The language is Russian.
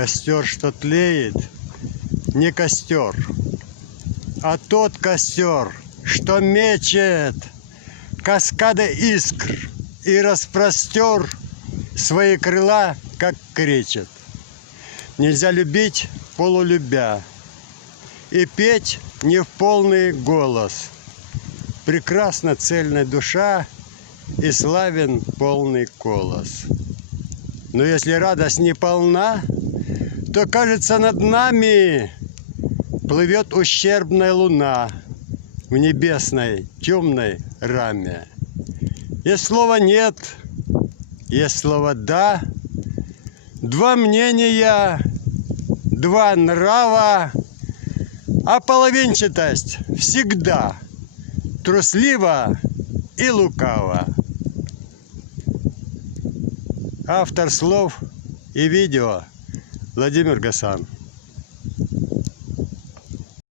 Костер, что тлеет, не костер, а тот костер, что мечет каскады искр и распростер свои крыла, как кречет. Нельзя любить полулюбя и петь не в полный голос. Прекрасна цельная душа и славен полный колос. Но если радость не полна, то, кажется, над нами плывет ущербная луна в небесной темной раме. Есть слово «нет», есть слово «да», два мнения, два нрава, а половинчатость всегда труслива и лукава. Автор слов и видео Владимир Гасан.